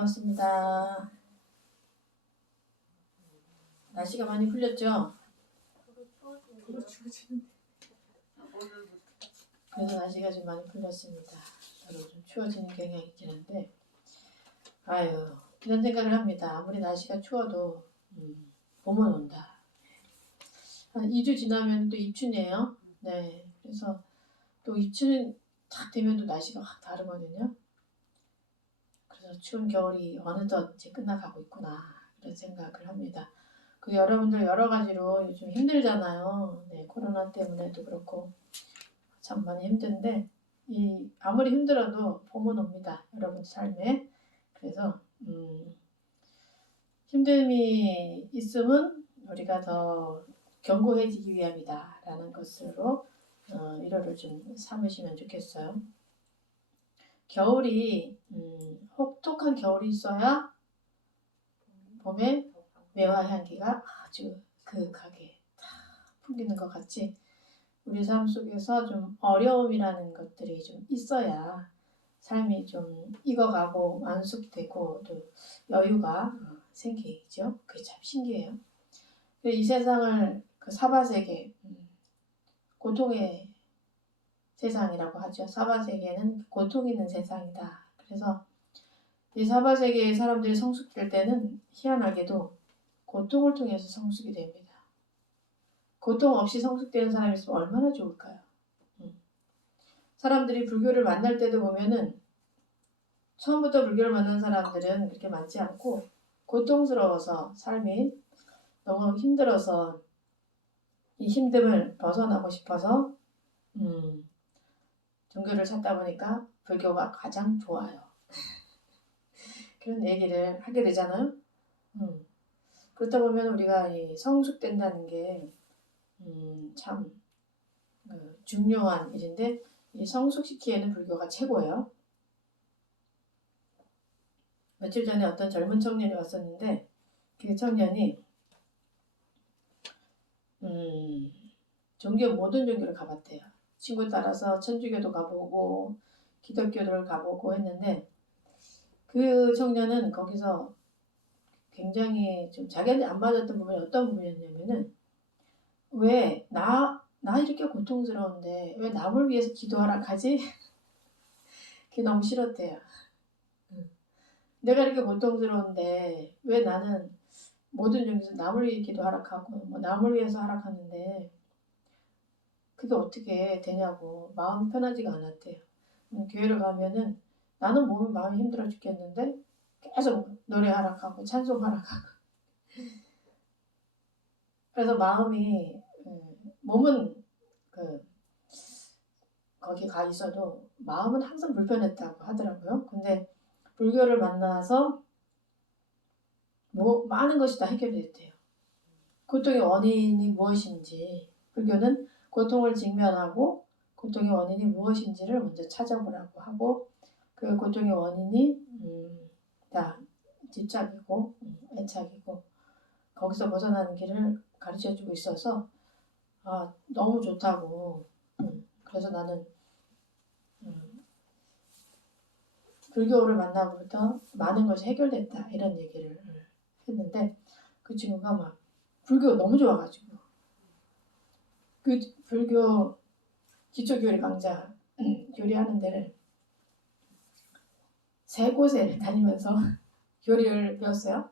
반갑습니다. 날씨가 많이 풀렸죠? 그래서 날씨가 좀 많이 풀렸습니다. 저도 좀 추워지는 경향이 있긴 한데, 아유, 이런 생각을 합니다. 아무리 날씨가 추워도, 봄은 온다. 한 2주 지나면 또 입춘이에요. 네. 그래서 또 입춘 딱 되면 또 날씨가 확 다르거든요. 그래서 추운 겨울이 어느덧 이제 끝나가고 있구나. 이런 생각을 합니다. 그 여러분들 여러 가지로 요즘 힘들잖아요. 네, 코로나 때문에도 그렇고 참 많이 힘든데 아무리 힘들어도 봄은 옵니다. 여러분 삶에. 그래서 힘듦이 있으면 우리가 더 견고해지기 위함이다 라는 것으로 1월을 좀 삼으시면 좋겠어요. 겨울이 혹독한 겨울이 있어야 봄에 매화 향기가 아주 그윽하게 다 풍기는 것 같이 우리 삶 속에서 좀 어려움이라는 것들이 좀 있어야 삶이 좀 익어가고 완숙되고 또 여유가 생기죠. 그게 참 신기해요. 이 세상을 그 사바세계, 고통의 세상이라고 하죠. 사바세계는 고통이 있는 세상이다. 그래서 이 사바세계의 사람들이 성숙될 때는 희한하게도 고통을 통해서 성숙이 됩니다. 고통 없이 성숙되는 사람이 있으면 얼마나 좋을까요? 사람들이 불교를 만날 때도 보면은 처음부터 불교를 만난 사람들은 그렇게 많지 않고 고통스러워서 삶이 너무 힘들어서 이 힘듦을 벗어나고 싶어서 종교를 찾다 보니까 불교가 가장 좋아요. 그런 얘기를 하게 되잖아요. 그렇다 보면 우리가 이 성숙된다는 게 참 중요한 일인데 이 성숙시키에는 불교가 최고예요. 며칠 전에 어떤 젊은 청년이 왔었는데 그 청년이 모든 종교를 가봤대요. 친구 따라서 천주교도 가보고 기독교를 가보고 했는데 그 청년은 거기서 굉장히 좀 자기한테 안 맞았던 부분이 어떤 부분이었냐면은 왜 나 이렇게 고통스러운데 왜 남을 위해서 기도하라 하지? 그게 너무 싫었대요. 내가 이렇게 고통스러운데 왜 나는 모든 종교에서 남을 위해 기도하라고 뭐 남을 위해서 하락하는데 그게 어떻게 되냐고 마음이 편하지가 않았대요. 교회를 가면은 나는 마음이 힘들어 죽겠는데 계속 노래 하락하고 찬송 하락하고 그래서 마음이 몸은 거기 가 있어도 마음은 항상 불편했다고 하더라고요. 근데 불교를 만나서 많은 것이 다 해결됐대요. 고통의 원인이 무엇인지 불교는 고통을 직면하고 고통의 원인이 무엇인지를 먼저 찾아보라고 하고 그 고통의 원인이 다 집착이고 애착이고 거기서 벗어나는 길을 가르쳐주고 있어서 너무 좋다고 그래서 나는 불교를 만나고부터 많은 것이 해결됐다 이런 얘기를 했는데 그 친구가 막 불교가 너무 좋아가지고 그 불교 기초교리 강좌 교리하는 데를 3곳에 다니면서 교리를 배웠어요.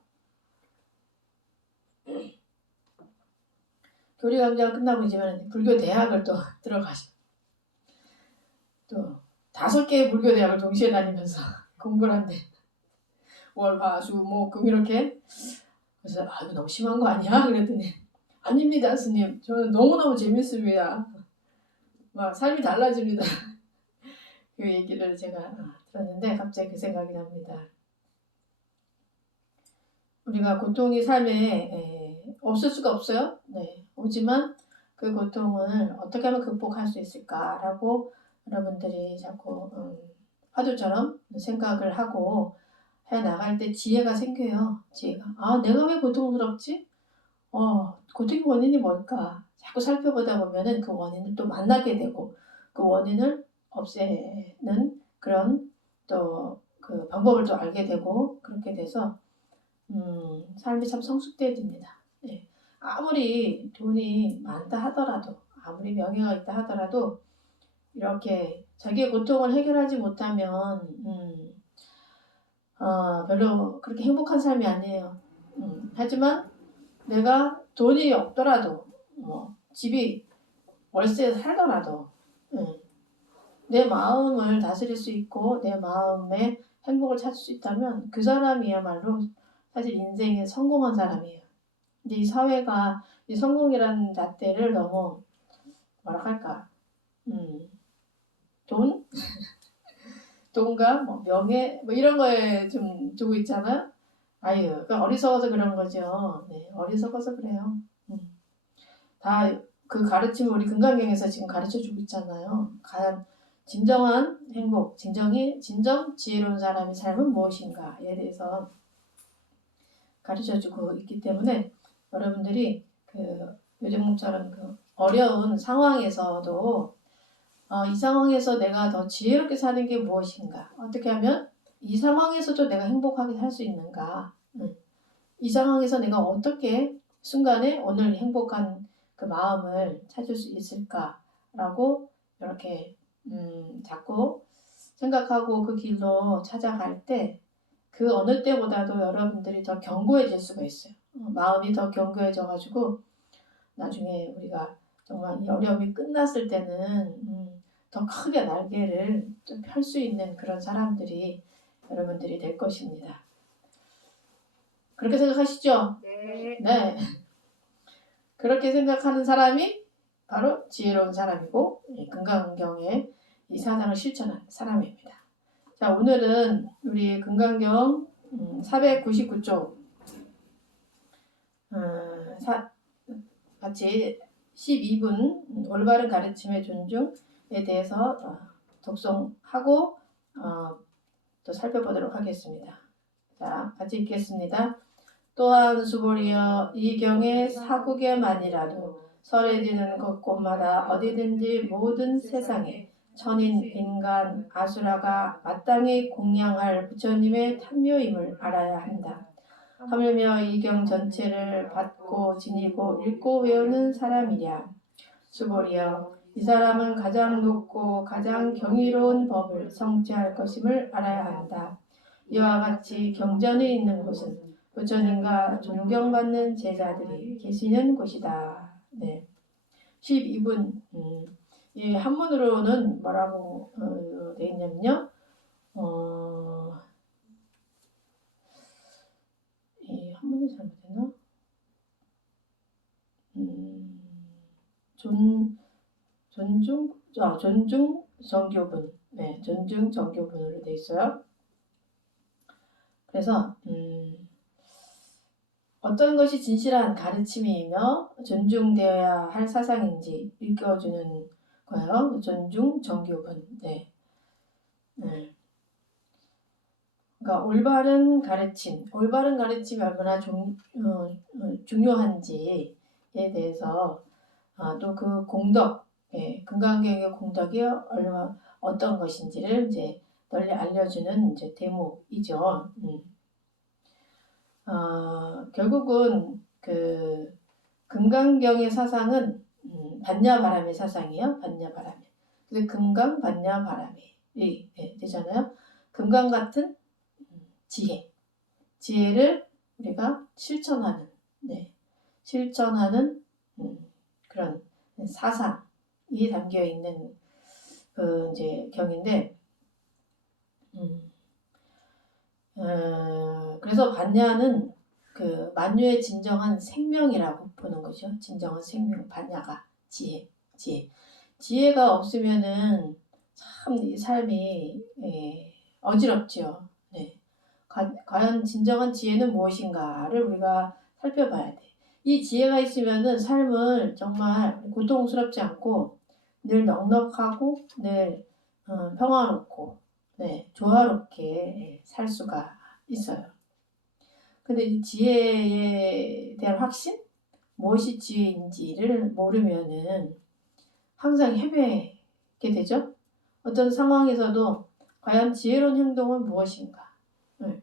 교리 강좌가 끝나고 이제는 불교 대학을 또 들어가시고 또 5개의 불교 대학을 동시에 다니면서 공부를 한대. 월, 화, 수, 목, 금 이렇게. 그래서 이거 너무 심한 거 아니야? 그랬더니 아닙니다 스님. 저는 너무너무 재밌습니다. 막 삶이 달라집니다. 그 얘기를 제가 들었는데 갑자기 그 생각이 납니다. 우리가 고통이 삶에 없을 수가 없어요. 네, 오지만 그 고통을 어떻게 하면 극복할 수 있을까라고 여러분들이 자꾸 화두처럼 생각을 하고 해나갈 때 지혜가 생겨요. 지혜가 내가 왜 고통스럽지? 고통의 원인이 뭘까? 자꾸 살펴보다 보면은 그 원인을 또 만나게 되고 그 원인을 없애는 그런 또 그 방법을 또 알게 되고 그렇게 돼서 삶이 참 성숙돼집니다. 예. 아무리 돈이 많다 하더라도 아무리 명예가 있다 하더라도 이렇게 자기의 고통을 해결하지 못하면 별로 그렇게 행복한 삶이 아니에요. 하지만 내가 돈이 없더라도 집이 월세에 살더라도 내 마음을 다스릴 수 있고 내 마음에 행복을 찾을 수 있다면 그 사람이야말로 사실 인생에 성공한 사람이에요. 근데 이 사회가 이 성공이라는 잣대를 너무 뭐라 할까 돈? 돈과 뭐 명예 뭐 이런 거에 좀 두고 있잖아요. 아유, 그러니까 어리석어서 그런 거죠. 네, 어리석어서 그래요. 다 그 가르침을 우리 금강경에서 지금 가르쳐주고 있잖아요. 과연 진정한 행복, 진정 지혜로운 사람의 삶은 무엇인가에 대해서 가르쳐주고 있기 때문에 여러분들이 그 요정목처럼 그 어려운 상황에서도 이 상황에서 내가 더 지혜롭게 사는 게 무엇인가? 어떻게 하면 이 상황에서도 내가 행복하게 살 수 있는가? 이 상황에서 내가 어떻게 순간에 오늘 행복한 그 마음을 찾을 수 있을까라고 이렇게 자꾸 생각하고 그 길로 찾아갈 때 그 어느 때보다도 여러분들이 더 견고해질 수가 있어요. 마음이 더 견고해져 가지고 나중에 우리가 정말 이 어려움이 끝났을 때는 더 크게 날개를 펼 수 있는 그런 사람들이 여러분들이 될 것입니다. 그렇게 생각하시죠? 네. 네. 그렇게 생각하는 사람이 바로 지혜로운 사람이고 금강경의 이 사상을 실천하는 사람입니다. 자, 오늘은 우리 금강경 499쪽 같이 12분 올바른 가르침의 존중에 대해서 독송하고 또 살펴보도록 하겠습니다. 자, 같이 읽겠습니다. 또한 수보리여 이 경의 사국에만이라도 설해지는 곳곳마다 어디든지 모든 세상에 천인, 인간, 아수라가 마땅히 공양할 부처님의 탐묘임을 알아야 한다. 하물며 이 경 전체를 받고 지니고 읽고 외우는 사람이랴. 수보리여 이 사람은 가장 높고 가장 경이로운 법을 성취할 것임을 알아야 한다. 이와 같이 경전이 있는 곳은 부처님과 존경받는 제자들이 계시는 곳이다. 네. 12분. 이 한문으로는 뭐라고 되어 있냐면요. 이 한문이 잘못됐나? 존중 정교분. 네, 존중 정교분으로 되어 있어요. 그래서 어떤 것이 진실한 가르침이며 존중되어야 할 사상인지 읽어주는 거예요. 존중 정교분. 네. 그러니까 올바른 가르침이 얼마나 중요한지에 대해서 또 그 공덕, 금강경의 공덕이 얼마 어떤 것인지를 이제 널리 알려주는 이제 대목이죠. 결국은 그 금강경의 사상은 반야바람의 사상이에요. 반야바람이. 그래서 금강 반야바람이 되잖아요. 금강 같은 지혜를 우리가 실천하는 그런 사상이 담겨 있는 그 이제 경인데, 그래서 반야는 그 만유의 진정한 생명이라고 보는 거죠. 진정한 생명, 반야가 지혜가 없으면은 참 이 삶이 어지럽죠. 네. 과연 진정한 지혜는 무엇인가를 우리가 살펴봐야 돼. 이 지혜가 있으면은 삶을 정말 고통스럽지 않고 늘 넉넉하고 늘 평화롭고 조화롭게 살 수가 있어요. 근데 이 지혜에 대한 확신? 무엇이 지혜인지를 모르면은 항상 헤매게 되죠. 어떤 상황에서도 과연 지혜로운 행동은 무엇인가? 네.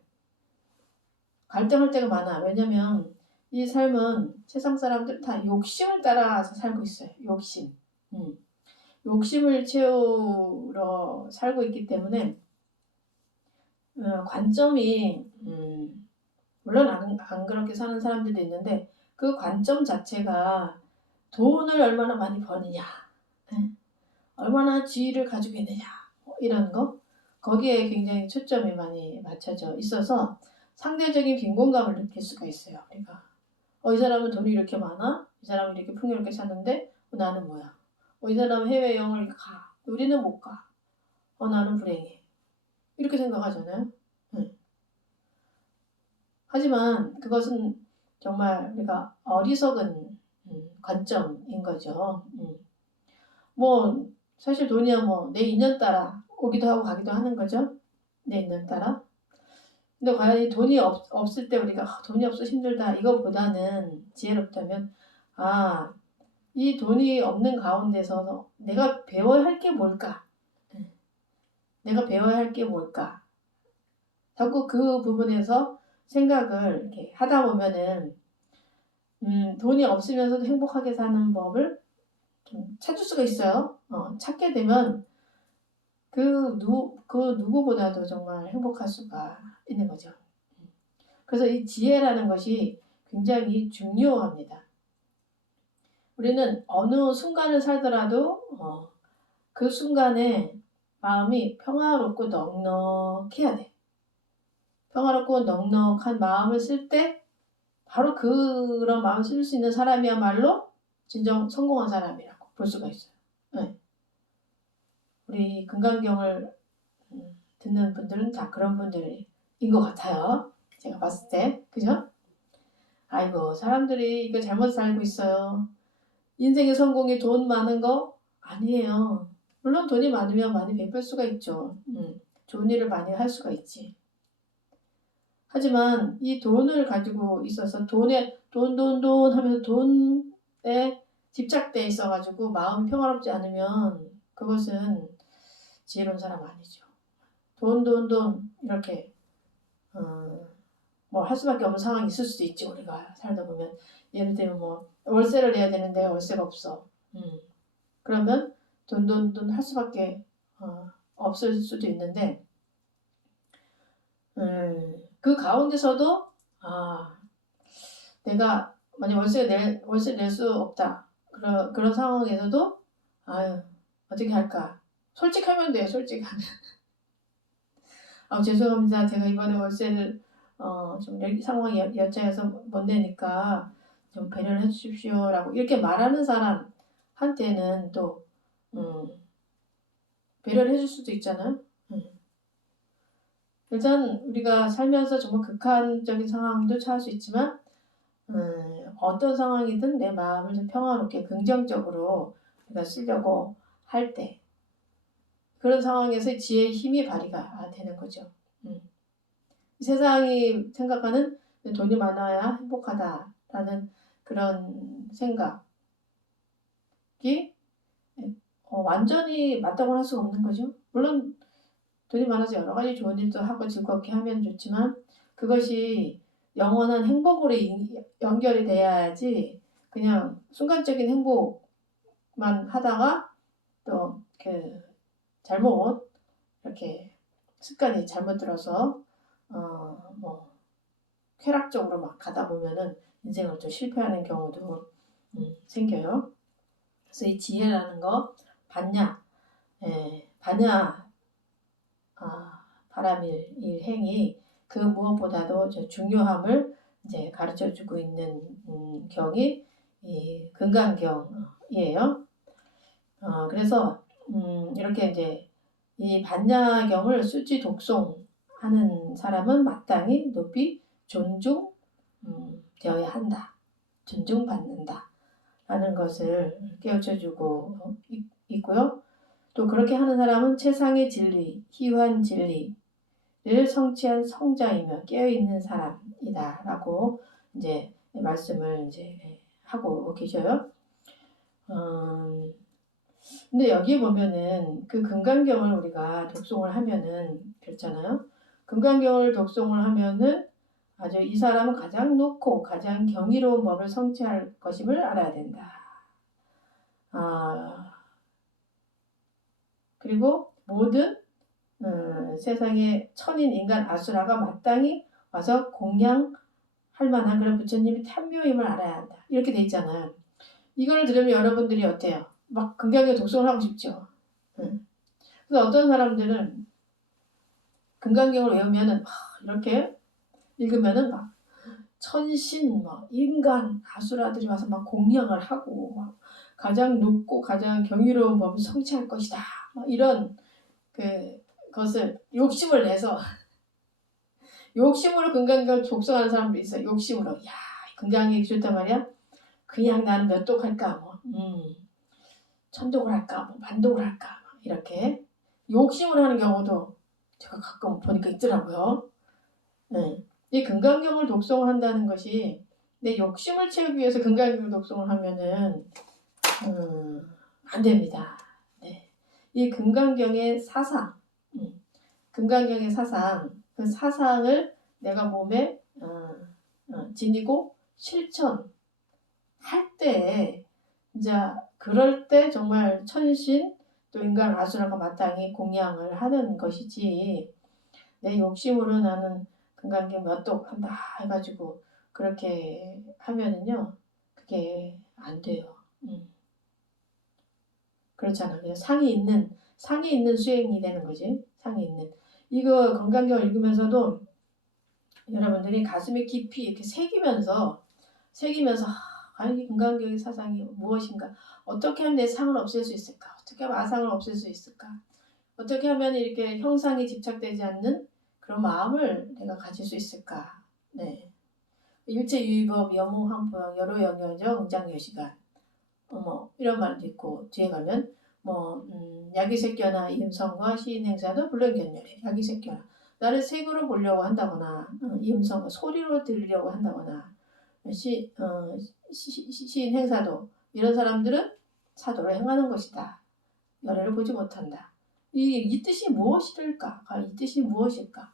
갈등할 때가 많아. 왜냐면 이 삶은 세상 사람들 다 욕심을 따라서 살고 있어요. 욕심. 욕심을 채우러 살고 있기 때문에 관점이 물론 안 그렇게 사는 사람들도 있는데 그 관점 자체가 돈을 얼마나 많이 버느냐, 얼마나 지위를 가지고 있느냐, 이런 거 거기에 굉장히 초점이 많이 맞춰져 있어서 상대적인 빈곤감을 느낄 수가 있어요. 우리가 이 사람은 돈이 이렇게 많아? 이 사람은 이렇게 풍요롭게 사는데 나는 뭐야? 이 사람은 해외 여행을 가. 우리는 못 가. 나는 불행해. 이렇게 생각하잖아요. 하지만 그것은 정말 우리가 어리석은 관점인 거죠. 뭐 사실 돈이야 뭐 내 인연 따라 오기도 하고 가기도 하는 거죠. 내 인연 따라. 근데 과연 이 돈이 없을 때 우리가 돈이 없어 힘들다 이거보다는 지혜롭다면 이 돈이 없는 가운데서 내가 배워야 할 게 뭘까? 내가 배워야 할 게 뭘까? 자꾸 그 부분에서 생각을 이렇게 하다 보면은 돈이 없으면서도 행복하게 사는 법을 좀 찾을 수가 있어요. 찾게 되면 그 누구보다도 정말 행복할 수가 있는 거죠. 그래서 이 지혜라는 것이 굉장히 중요합니다. 우리는 어느 순간을 살더라도 그 순간에 마음이 평화롭고 넉넉해야 돼. 평화롭고 넉넉한 마음을 쓸 때 바로 그런 마음을 쓸 수 있는 사람이야말로 진정 성공한 사람이라고 볼 수가 있어요. 네. 우리 금강경을 듣는 분들은 다 그런 분들인 것 같아요. 제가 봤을 때. 그죠? 아이고 사람들이 이거 잘못 살고 있어요. 인생의 성공이 돈 많은 거 아니에요. 물론 돈이 많으면 많이 베풀 수가 있죠. 좋은 일을 많이 할 수가 있지. 하지만 이 돈을 가지고 있어서 돈 하면서 돈에 집착돼 있어가지고 마음이 평화롭지 않으면 그것은 지혜로운 사람 아니죠. 돈 이렇게 뭐 할 수밖에 없는 상황이 있을 수도 있지. 우리가 살다 보면 예를 들면 뭐 월세를 내야 되는데 월세가 없어. 그러면 돈 할 수밖에 없을 수도 있는데 그 가운데서도 내가 만약 월세 낼 수 없다. 그런 상황에서도 어떻게 할까? 솔직하면 돼요. 솔직하면. 죄송합니다. 제가 이번에 월세를 좀 상황이 여차해서 못 내니까 좀 배려를 해주십시오라고 이렇게 말하는 사람한테는 또 배려를 해줄 수도 있잖아요. 일단 우리가 살면서 정말 극한적인 상황도 처할 수 있지만 어떤 상황이든 내 마음을 좀 평화롭게 긍정적으로 우리가 쓰려고 할 때 그런 상황에서 지혜의 힘이 발휘가 되는 거죠. 세상이 생각하는 돈이 많아야 행복하다라는 그런 생각이 완전히 맞다고 할 수가 없는 거죠. 물론 돈이 많아서 여러 가지 좋은 일도 하고 즐겁게 하면 좋지만 그것이 영원한 행복으로 연결이 돼야지 그냥 순간적인 행복만 하다가 또 잘못 이렇게 습관이 잘못 들어서 뭐 쾌락적으로 막 가다 보면은 인생을 좀 실패하는 경우도 생겨요. 그래서 이 지혜라는 거 반야 바람일 행이 그 무엇보다도 중요함을 이제 가르쳐주고 있는 경이 이 금강경이에요. 그래서 이렇게 이제 이 반야경을 수지 독송하는 사람은 마땅히 높이 존중되어야 한다. 존중받는다. 라는 것을 깨우쳐주고 있고요. 또 그렇게 하는 사람은 최상의 진리, 희환 진리를 성취한 성자이며 깨어있는 사람이다라고 이제 말씀을 이제 하고 계셔요. 근데 여기 보면은 그 금강경을 우리가 독송을 하면은 그렇잖아요. 금강경을 독송을 하면은 아주 이 사람은 가장 높고 가장 경이로운 법을 성취할 것임을 알아야 된다. 아, 그리고 모든 세상의 천인 인간 아수라가 마땅히 와서 공양할 만한 그런 부처님이 탐묘임을 알아야 한다. 이렇게 돼 있잖아요. 이걸 들으면 여러분들이 어때요? 막 금강경 독송을 하고 싶죠. 그래서 어떤 사람들은 금강경을 외우면은 이렇게 읽으면은 막 천신, 뭐 인간, 아수라들이 와서 막 공양을 하고 막 가장 높고 가장 경이로운 법을 성취할 것이다. 막 이런 것을 욕심을 내서 욕심으로 금강경을 독송하는 사람도 있어요. 욕심으로 야 금강경이 좋단 말이야. 그냥 나는 몇 독 할까 뭐 천독을 할까 뭐 만독을 할까 이렇게 욕심을 하는 경우도 제가 가끔 보니까 있더라고요. 네. 이 금강경을 독송한다는 것이 내 욕심을 채우기 위해서 금강경을 독송을 하면은 안 됩니다. 네. 이 금강경의 사상, 금강경의 사상, 그 사상을 내가 몸에 지니고 실천할 때 이제 그럴 때 정말 천신 또 인간 아수라가 마땅히 공양을 하는 것이지 내 욕심으로 나는 금강경 몇 독 한다 해가지고 그렇게 하면은요 그게 안 돼요. 그렇잖아. 그냥 상이 있는 수행이 되는 거지. 상이 있는. 이거 금강경 읽으면서도 여러분들이 가슴에 깊이 이렇게 새기면서 이 금강경의 사상이 무엇인가? 어떻게 하면 내 상을 없앨 수 있을까? 어떻게 하면 아상을 없앨 수 있을까? 어떻게 하면 이렇게 형상이 집착되지 않는 그런 마음을 내가 가질 수 있을까? 네. 일체유의법, 영웅항포영, 여로영여정, 응장여시간 이런 말도 있고 뒤에 가면 야기색견화 이음성과 시인행사도 불능견열해. 야기색견화 나를 색으로 보려고 한다거나 이음성 소리로 들으려고 한다거나 시인 행사도 이런 사람들은 사도를 행하는 것이다. 열애를 보지 못한다. 이 뜻이 무엇일까? 이 뜻이 무엇일까?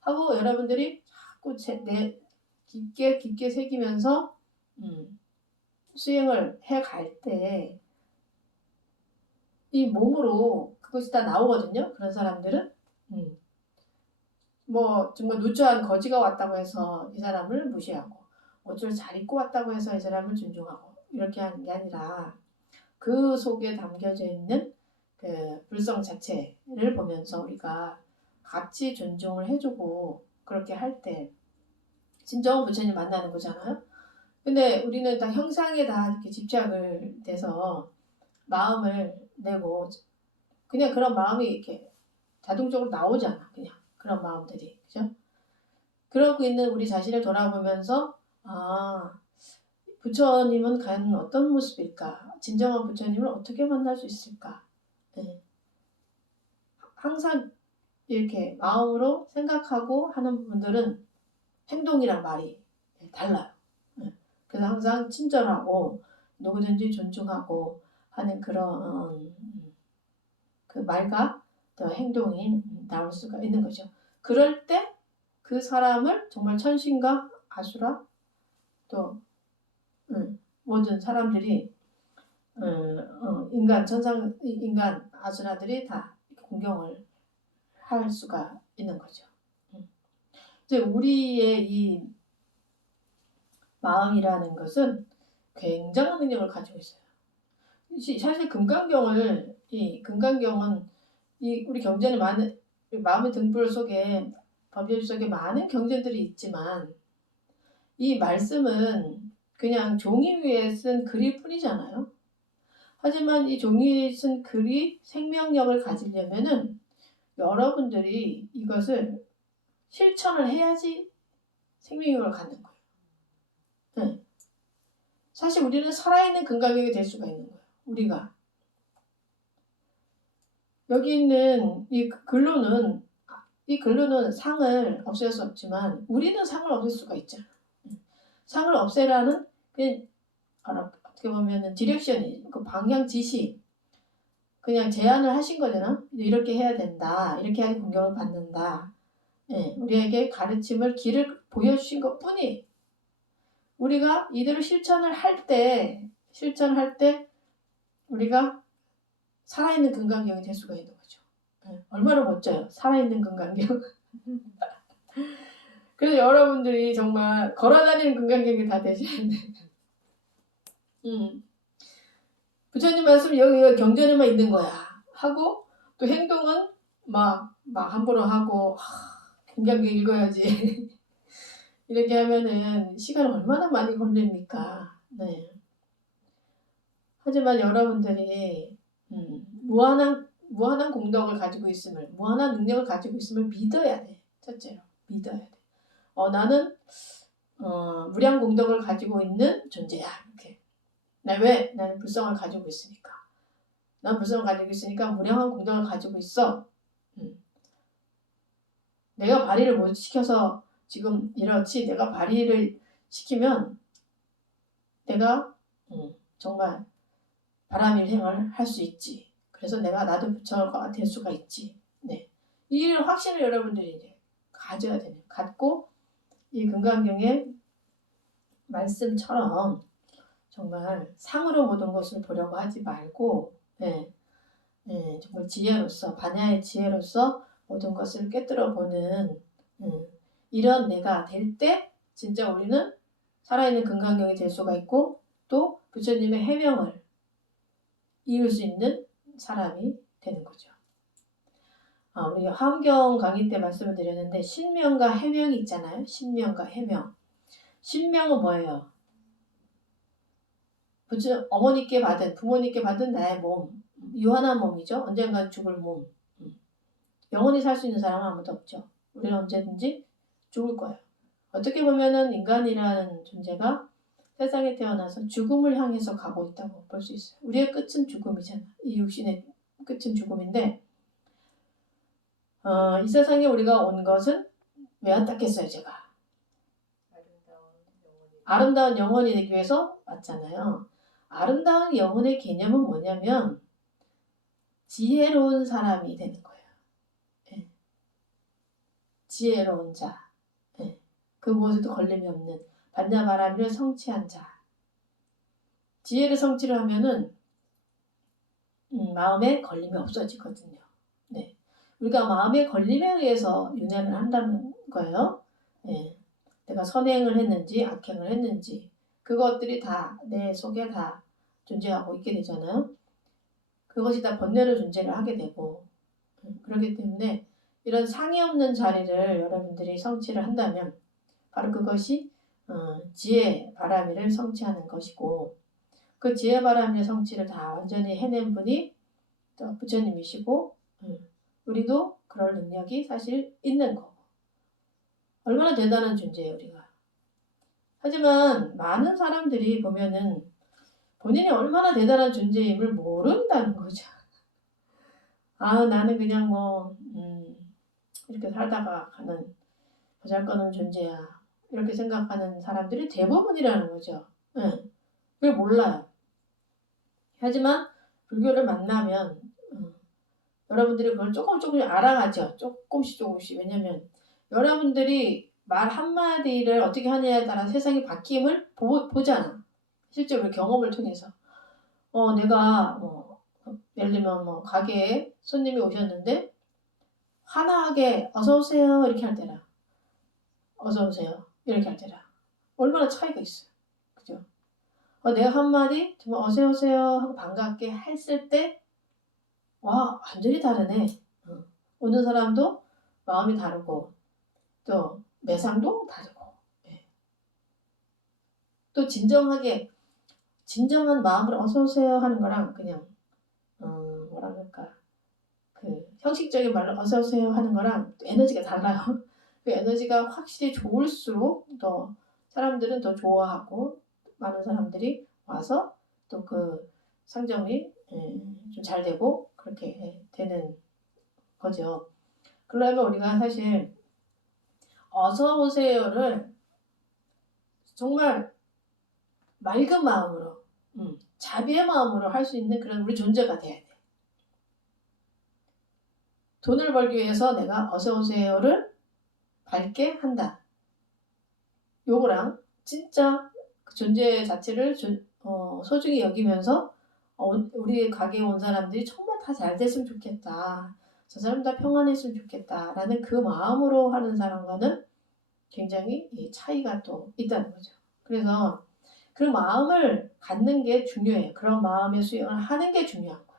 하고 여러분들이 자꾸 내 깊게 새기면서 수행을 해갈 때 이 몸으로 그것이 다 나오거든요. 그런 사람들은 정말 누추한 거지가 왔다고 해서 이 사람을 무시하고 옷을 잘 입고 왔다고 해서 이 사람을 존중하고 이렇게 하는 게 아니라 그 속에 담겨져 있는 그 불성 자체를 보면서 우리가 같이 존중을 해주고 그렇게 할 때 진정한 부처님 만나는 거잖아요. 근데 우리는 다 형상에 다 이렇게 집착을 돼서 마음을 내고 그냥 그런 마음이 이렇게 자동적으로 나오잖아. 그냥 그런 마음들이. 그죠? 그러고 있는 우리 자신을 돌아보면서 부처님은 과연 어떤 모습일까? 진정한 부처님을 어떻게 만날 수 있을까? 네. 항상 이렇게 마음으로 생각하고 하는 분들은 행동이랑 말이 달라요. 네. 그래서 항상 친절하고 누구든지 존중하고 하는 그런 그 말과 또 행동이 나올 수가 있는 거죠. 그럴 때 그 사람을 정말 천신과 아수라 또 모든 사람들이 인간 아수라들이 다 공경을 할 수가 있는 거죠. 이제 우리의 이 마음이라는 것은 굉장한 능력을 가지고 있어요. 사실 금강경은 우리 경전에 많은 마음의 등불 속에 법률 속에 많은 경전들이 있지만 이 말씀은 그냥 종이 위에 쓴 글일 뿐이잖아요. 하지만 이 종이에 쓴 글이 생명력을 가지려면은 여러분들이 이것을 실천을 해야지 생명력을 갖는 거예요. 네. 사실 우리는 살아있는 금강경이 될 수가 있는 거예요. 우리가. 여기 있는 이 글로는 상을 없앨 수 없지만 우리는 상을 없앨 수가 있잖아. 상을 없애라는 어떻게 보면은 디렉션이 그 방향 지시 그냥 제안을 하신 거잖아. 이렇게 해야 된다. 이렇게 해야 공격을 받는다. 예, 우리에게 가르침을 길을 보여주신 것 뿐이 우리가 이대로 실천할 때 우리가 살아있는 금강경이 될 수가 있는 거죠. 예, 얼마나 멋져요. 살아있는 금강경. 그래서 여러분들이 정말 걸어다니는 금강경이 다 되셔야 돼. 부처님 말씀 여기 경전에만 있는 거야. 하고 또 행동은 막 함부로 하고 금강경 읽어야지. 이렇게 하면은 시간 얼마나 많이 걸립니까? 네. 하지만 여러분들이 무한한 공덕을 가지고 있음을, 무한한 능력을 가지고 있음을 믿어야 돼. 첫째로 믿어야 돼. 나는 무량 공덕을 가지고 있는 존재야. 이렇게. 왜? 나는 불성을 가지고 있으니까. 난 불성을 가지고 있으니까 무량한 공덕을 가지고 있어. 내가 발휘를 못 시켜서 지금 이렇지. 내가 발휘를 시키면 내가 정말 바람일행을 할 수 있지. 그래서 나도 부처가 될 수가 있지. 네. 이 확신을 여러분들이 이제 가져야 되는. 갖고 이 금강경의 말씀처럼 정말 상으로 모든 것을 보려고 하지 말고, 정말 지혜로서 반야의 지혜로서 모든 것을 꿰뚫어 보는 이런 내가 될 때 진짜 우리는 살아있는 금강경이 될 수가 있고 또 부처님의 해명을 이룰 수 있는 사람이 되는 거죠. 우리 화엄경 강의 때 말씀을 드렸는데 신명과 해명이 있잖아요. 신명과 해명. 신명은 뭐예요? 어머니께 받은, 부모님께 받은 나의 몸. 유한한 몸이죠. 언젠간 죽을 몸. 영원히 살 수 있는 사람은 아무도 없죠. 우리는 언제든지 죽을 거예요. 어떻게 보면은 인간이라는 존재가 세상에 태어나서 죽음을 향해서 가고 있다고 볼 수 있어요. 우리의 끝은 죽음이잖아. 이 육신의 끝은 죽음인데 이 세상에 우리가 온 것은 왜 왔겠어요, 제가? 아름다운 영혼이 되기 위해서 왔잖아요. 아름다운 영혼의 개념은 뭐냐면 지혜로운 사람이 되는 거예요. 네. 지혜로운 자. 네. 그 무엇에도 걸림이 없는 반야바라밀을 성취한 자. 지혜를 성취를 하면은 마음에 걸림이 없어지거든요. 네. 우리가 마음의 걸림에 의해서 윤회를 한다는 거예요. 네. 내가 선행을 했는지 악행을 했는지 그것들이 다 내 속에 다 존재하고 있게 되잖아요. 그것이 다 번뇌로 존재를 하게 되고 그렇기 때문에 이런 상이 없는 자리를 여러분들이 성취를 한다면 바로 그것이 지혜 바라미를 성취하는 것이고 그 지혜 바라미의 성취를 다 완전히 해낸 분이 또 부처님이시고 우리도 그럴 능력이 사실 있는 거고 얼마나 대단한 존재예요 우리가. 하지만 많은 사람들이 보면은 본인이 얼마나 대단한 존재임을 모른다는 거죠. 나는 그냥 이렇게 살다가 가는 보잘것없는 존재야. 이렇게 생각하는 사람들이 대부분이라는 거죠. 그걸 몰라요. 하지만 불교를 만나면 여러분들이 그걸 조금 알아가죠. 조금씩. 왜냐면 여러분들이 말 한마디를 어떻게 하느냐에 따라 세상의 바뀜을 보잖아. 실제로 경험을 통해서. 내가 예를 들면 가게에 손님이 오셨는데 환하게 어서오세요 이렇게 할 때랑 어서오세요 이렇게 할 때랑 얼마나 차이가 있어요. 그죠? 내가 한마디 정말 어서오세요 하고 반갑게 했을 때 와 완전히 다르네. 오는 사람도 마음이 다르고 또 매상도 다르고 또 진정한 마음으로 어서오세요 하는 거랑 그냥 뭐라 그럴까 그 형식적인 말로 어서오세요 하는 거랑 또 에너지가 달라요. 그 에너지가 확실히 좋을수록 더 사람들은 더 좋아하고 많은 사람들이 와서 또 그 상점이 좀 잘 되고 그렇게 되는 거죠. 그러면 우리가 사실 어서오세요를 정말 맑은 마음으로 자비의 마음으로 할 수 있는 그런 우리 존재가 돼야 돼. 돈을 벌기 위해서 내가 어서오세요를 밝게 한다. 요거랑 진짜 그 존재 자체를 소중히 여기면서 우리 가게에 온 사람들이 정말 다 잘 됐으면 좋겠다. 저 사람 다 평안했으면 좋겠다. 라는 그 마음으로 하는 사람과는 굉장히 차이가 또 있다는 거죠. 그래서 그 마음을 갖는 게 중요해요. 그런 마음의 수행을 하는 게 중요한 거야.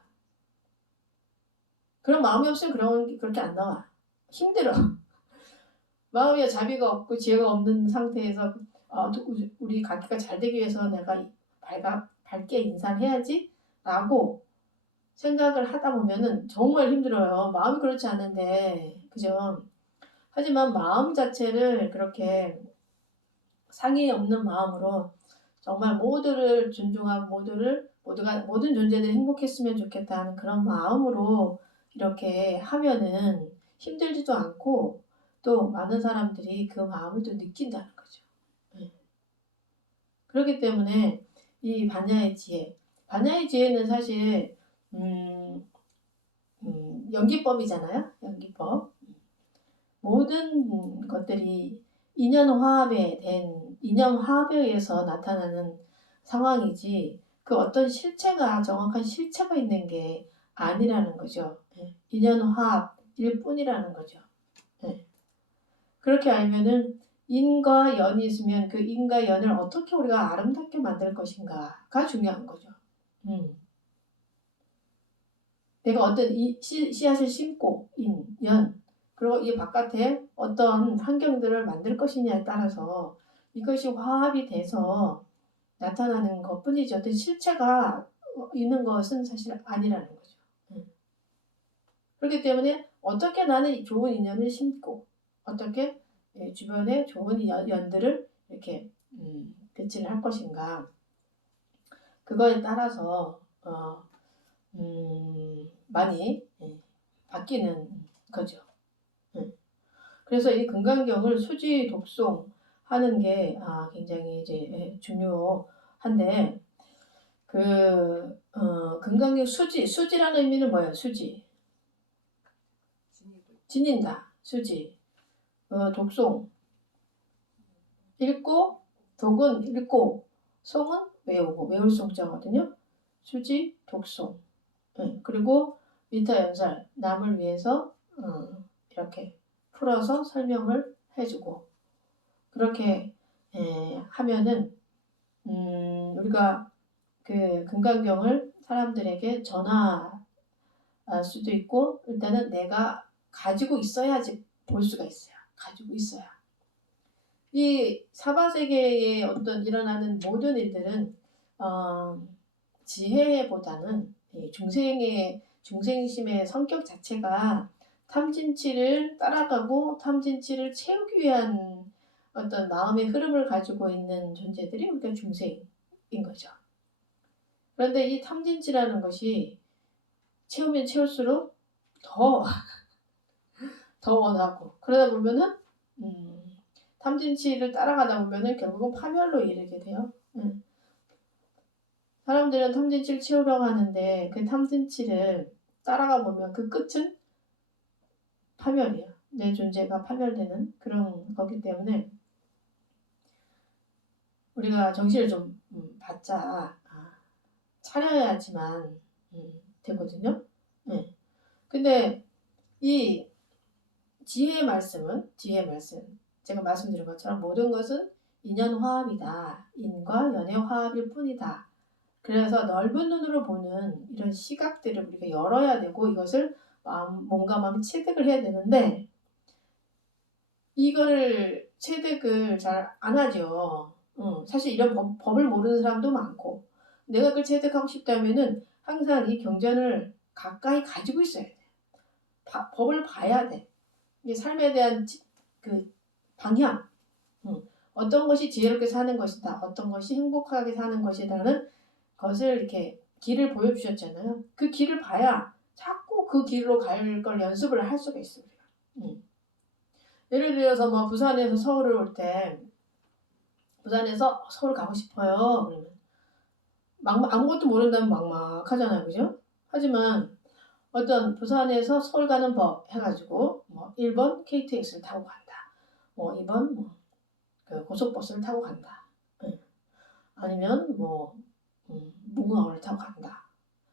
그런 마음이 없으면 그렇게 안 나와. 힘들어. 마음에 자비가 없고 지혜가 없는 상태에서 우리 가게가 잘 되기 위해서 내가 밝게 인사를 해야지 라고 생각을 하다 보면은 정말 힘들어요. 마음이 그렇지 않은데, 그죠? 하지만 마음 자체를 그렇게 상의 없는 마음으로 정말 모두를 존중하고 모든 존재들이 행복했으면 좋겠다는 그런 마음으로 이렇게 하면은 힘들지도 않고 또 많은 사람들이 그 마음을 또 느낀다는 거죠. 네. 그렇기 때문에 이 반야의 지혜는 사실 연기법이잖아요. 연기법. 모든 것들이 인연 화합에 의해서 나타나는 상황이지 그 어떤 정확한 실체가 있는 게 아니라는 거죠. 인연 화합일 뿐이라는 거죠. 그렇게 알면은 인과 연이 있으면 그 인과 연을 어떻게 우리가 아름답게 만들 것인가가 중요한 거죠. 내가 어떤 씨앗을 심고 연 그리고 이 바깥에 어떤 환경들을 만들 것이냐에 따라서 이것이 화합이 돼서 나타나는 것뿐이지 어떤 실체가 있는 것은 사실 아니라는 거죠. 그렇기 때문에 어떻게 나는 좋은 인연을 심고 어떻게 주변에 좋은 연들을 이렇게 배치를 할 것인가 그거에 따라서 많이 바뀌는 거죠. 그래서 이 금강경을 수지 독송하는 게 굉장히 이제 중요한데 금강경 수지라는 의미는 뭐예요? 수지 지닌다 수지 독송 읽고 독은 읽고 송은 외우고 외울 송자거든요. 수지 독송 그리고 위타연살 남을 위해서 이렇게 풀어서 설명을 해주고 그렇게 하면은 우리가 그 금강경을 사람들에게 전할 수도 있고 일단은 내가 가지고 있어야지 볼 수가 있어요. 가지고 있어야. 이 사바세계에 어떤 일어나는 모든 일들은 지혜보다는 중생심의 성격 자체가 탐진치를 따라가고 탐진치를 채우기 위한 어떤 마음의 흐름을 가지고 있는 존재들이 우리가 중생인 거죠. 그런데 이 탐진치라는 것이 채우면 채울수록 더 원하고 그러다 보면은 탐진치를 따라가다 보면은 결국은 파멸로 이르게 돼요. 사람들은 탐진치를 채우려고 하는데 그 탐진치를 따라가 보면 그 끝은 파멸이에요. 내 존재가 파멸되는 그런 거기 때문에 우리가 정신을 좀 바짝 차려야지만 되거든요. 근데 이 지혜의 말씀 제가 말씀드린 것처럼 모든 것은 인연 화합이다. 인과 연의 화합일 뿐이다. 그래서 넓은 눈으로 보는 이런 시각들을 우리가 열어야 되고 이것을 몸과 마음이 체득을 해야 되는데 이거를 체득을 잘 안 하죠. 사실 이런 법을 모르는 사람도 많고 내가 그걸 체득하고 싶다면은 항상 이 경전을 가까이 가지고 있어야 돼. 법을 봐야 돼. 이게 삶에 대한 그 방향, 어떤 것이 지혜롭게 사는 것이다, 어떤 것이 행복하게 사는 것이다는 것을 이렇게 길을 보여주셨잖아요. 그 길을 봐야 자꾸 그 길로 갈 걸 연습을 할 수가 있어요. 예를 들어서 뭐 부산에서 서울을 올 때 부산에서 서울 가고 싶어요. 그러면 아무것도 모른다면 막막하잖아요, 그죠? 하지만 어떤 부산에서 서울 가는 법 해가지고 뭐 1번 KTX를 타고 간다. 뭐 2번 그 고속버스를 타고 간다. 아니면 뭐 무궁화호를 타고 간다.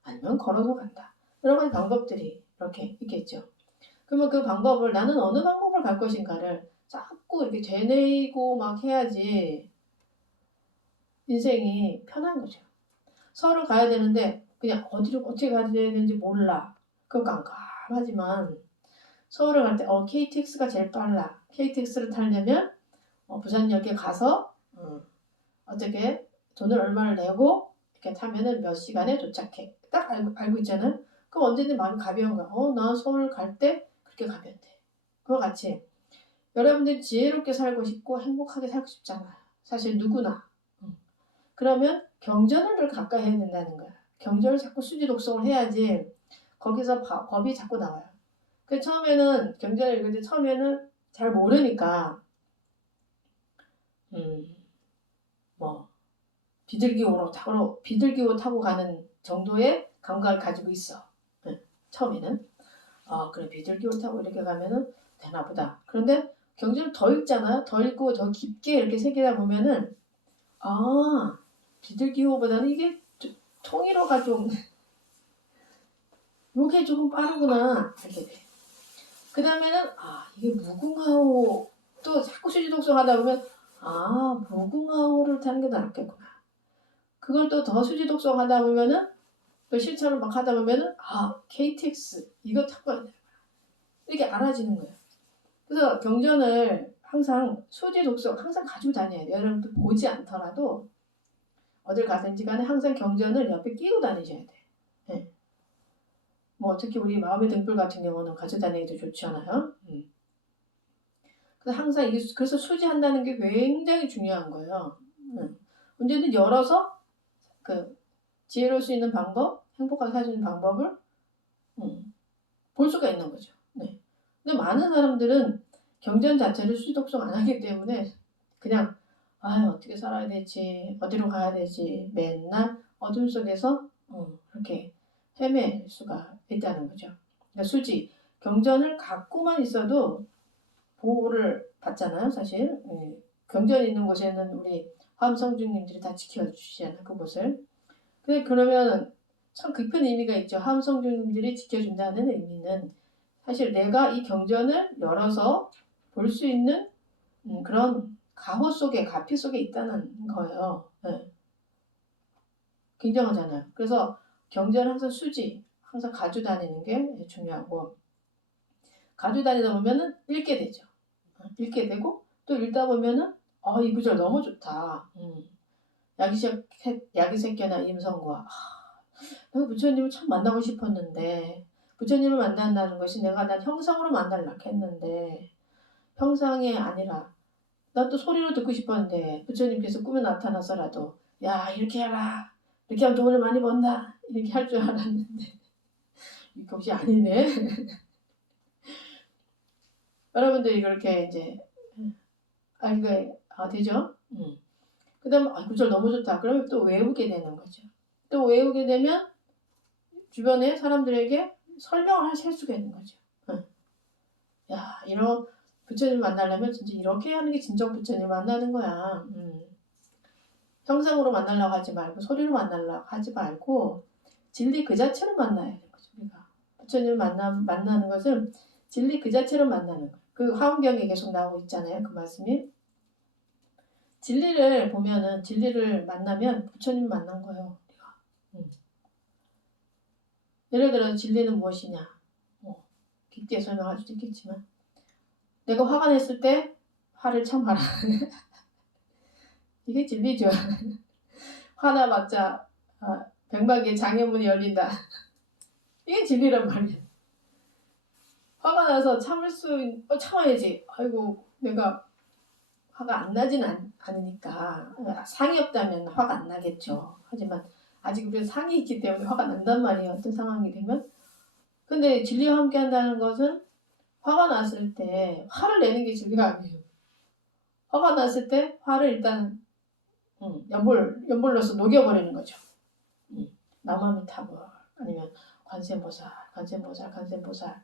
아니면 걸어서 간다. 여러 가지 방법들이 이렇게 있겠죠. 그러면 그 방법을 나는 어느 방법을 갈 것인가를 자꾸 이렇게 되뇌이고 막 해야지 인생이 편한 거죠. 서울을 가야 되는데 그냥 어디로 어떻게 가야 되는지 몰라. 그거 깜깜하지만 서울을 갈 때 KTX가 제일 빨라. KTX를 타려면 부산역에 가서 어떻게 돈을 얼마를 내고 이렇게 타면은 몇 시간에 도착해. 딱 알고 있잖아요. 그럼 언제든 마음이 가벼운 거야. 나 서울 갈 때 그렇게 가면 돼. 그와 같이 여러분들 지혜롭게 살고 싶고 행복하게 살고 싶잖아. 사실 누구나. 그러면 경전을 늘 가까이 해야 된다는 거야. 경전을 자꾸 수지 독성을 해야지 거기서 법이 자꾸 나와요. 그 처음에는 경전을 읽을 때 처음에는 잘 모르니까 뭐 비둘기호 타고 가는 정도의 감각을 가지고 있어. 처음에는 그래 비둘기호 타고 이렇게 가면은 되나 보다. 그런데 경전을 더 읽잖아요. 더 읽고 더 깊게 이렇게 새기다 보면은 비둘기호보다는 이게 통일호가 좀 요게 조금 빠르구나 알게 돼. 그 다음에는 이게 무궁화호 또 자꾸 수지독성 하다 보면 무궁화호를 타는 게 낫겠구나. 그걸 또 더 수지독성 하다 보면은 또 실천을 막 하다 보면은 KTX 이거 타고 가야 되는 거야. 이렇게 알아지는 거예요. 그래서 경전을 항상 수지독성 항상 가지고 다녀야 돼요. 여러분들 보지 않더라도 어딜 가든지 간에 항상 경전을 옆에 끼고 다니셔야 돼. 네. 뭐 특히 우리 마음의 등불 같은 경우는 가지고 다니기도 좋잖아요. 그래서 항상 그래서 수지한다는 게 굉장히 중요한 거예요. 언제든 열어서 그 지혜로울 수 있는 방법, 행복하게 살 수 있는 방법을 볼 수가 있는 거죠. 네. 근데 많은 사람들은 경전 자체를 수지 독성 안 하기 때문에 그냥 어떻게 살아야 되지, 어디로 가야 되지, 맨날 어둠 속에서 이렇게 헤맬 수가 있다는 거죠. 그러니까 수지, 경전을 갖고만 있어도 보호를 받잖아요, 사실. 경전이 있는 곳에는 우리 화엄성주님들이 다 지켜주시잖아요, 그곳을. 그러면 참 깊은 의미가 있죠. 화엄성주님들이 지켜준다는 의미는 사실 내가 이 경전을 열어서 볼 수 있는 그런 가피 속에 있다는 거예요. 네. 굉장하잖아요. 그래서 경전은 항상 항상 가지고 다니는 게 중요하고 가지고 다니다 보면은 읽게 되죠. 읽게 되고 또 읽다 보면은 이 구절 너무 좋다. 야기새끼나 임성과 부처님을 참 만나고 싶었는데 부처님을 만난다는 것이 난 형상으로 만나려고 했는데 형상이 아니라 난 또 소리로 듣고 싶었는데 부처님께서 꿈에 나타나서라도 야 이렇게 해라 이렇게 하면 돈을 많이 번다 이렇게 할 줄 알았는데 이것이 아니네. 여러분들이 그렇게 이제 알게 되죠? 그 다음 구절 너무 좋다. 그러면 또 외우게 되는 거죠. 또 외우게 되면 주변에 사람들에게 설명을 할 수가 있는 거죠. 야 이런 부처님 만나려면 진짜 이렇게 하는 게 진정 부처님 만나는 거야. 형상으로 만나려고 하지 말고 소리로 만나려고 하지 말고 진리 그 자체로 만나야 되는 거죠. 우리가 부처님 만나는 것은 진리 그 자체로 만나는 거예요. 그 화엄경에 계속 나오고 있잖아요. 그 말씀이 진리를 보면은 진리를 만나면 부처님 만난 거예요. 우리가. 예를 들어 진리는 무엇이냐 깊게 설명할 수도 있겠지만 내가 화가 냈을 때 화를 참아라. 이게 진리죠. 화나봤자 백막의 장애문이 열린다. 이게 진리란 말이야. 화가 나서 참아야지. 아이고 내가 화가 안 나진 않으니까 상이 없다면 화가 안 나겠죠. 하지만 아직 우리는 상이 있기 때문에 화가 난단 말이에요. 어떤 상황이 되면. 근데 진리와 함께 한다는 것은 화가 났을 때 화를 내는 게 진리가 아니에요. 화가 났을 때 화를 일단 연불로서 녹여버리는 거죠. 나무함이 타고 아니면 관세음보살.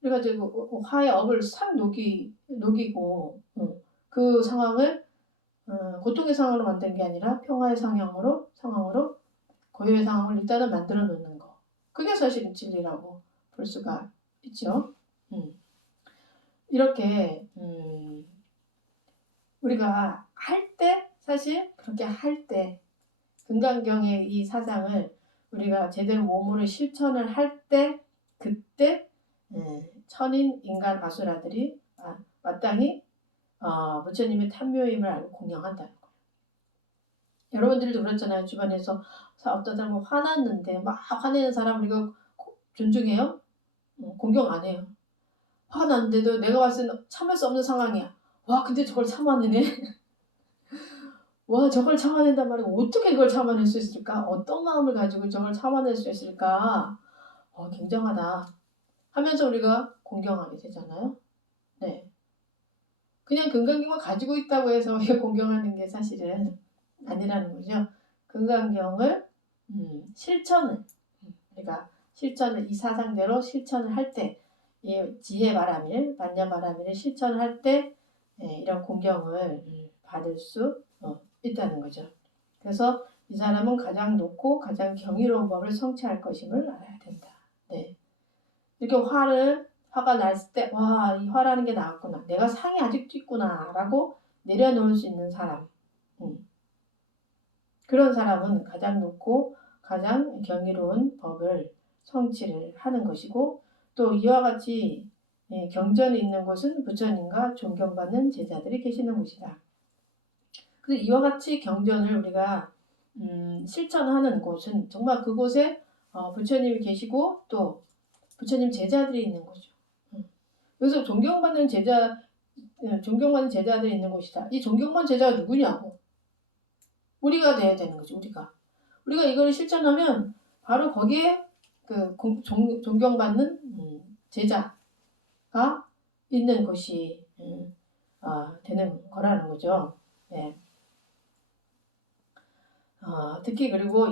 그래가지고 화의 업을 싹 녹이고 그 상황을 고통의 상황으로 만든 게 아니라 평화의 상황으로 고요의 상황을 일단은 만들어 놓는 거. 그게 사실은 진리라고 볼 수가 있죠. 이렇게 우리가 할 때 사실 그렇게 할 때 금강경의 이 사상을 우리가 제대로 몸으로 실천을 할 때 그때 천인 인간 아수라들이 마땅히 부처님의 탐묘임을 알고 공경한다는 거예요. 여러분들도 그렇잖아요. 주변에서 어떤 사람은 화났는데 막 화내는 사람 우리가 존중해요? 공경 안 해요. 화가 났는데도 내가 봤을 때 참을 수 없는 상황이야. 와 근데 저걸 참아내네. 와 저걸 참아낸단 말이야. 어떻게 그걸 참아낼 수 있을까? 어떤 마음을 가지고 저걸 참아낼 수 있을까? 굉장하다 하면서 우리가 공경하게 되잖아요. 네. 그냥 금강경을 가지고 있다고 해서 우리가 공경하는 게 사실은 아니라는 거죠. 금강경을 실천을 우리가 이 사상대로 실천을 할 때 이 지혜바라밀, 반야바라밀을 실천을 할 때 이런 공경을 받을 수 있다는 거죠. 그래서 이 사람은 가장 높고 가장 경이로운 법을 성취할 것임을 알아야 된다. 네. 이렇게 화가 났을 때, 와, 이 화라는 게 나왔구나. 내가 상이 아직도 있구나. 라고 내려놓을 수 있는 사람. 그런 사람은 가장 높고 가장 경이로운 법을 성취를 하는 것이고, 또 이와 같이 경전이 있는 곳은 부처님과 존경받는 제자들이 계시는 곳이다. 그래서 이와 같이 경전을 우리가 실천하는 곳은 정말 그곳에 부처님이 계시고 또 부처님 제자들이 있는 거죠. 여기서 존경받는 제자들이 있는 곳이다. 이 존경받는 제자가 누구냐고. 우리가 돼야 되는 거죠. 우리가 이걸 실천하면 바로 거기에 그 존경받는 제자가 있는 곳이 되는 거라는 거죠. 네. 특히 그리고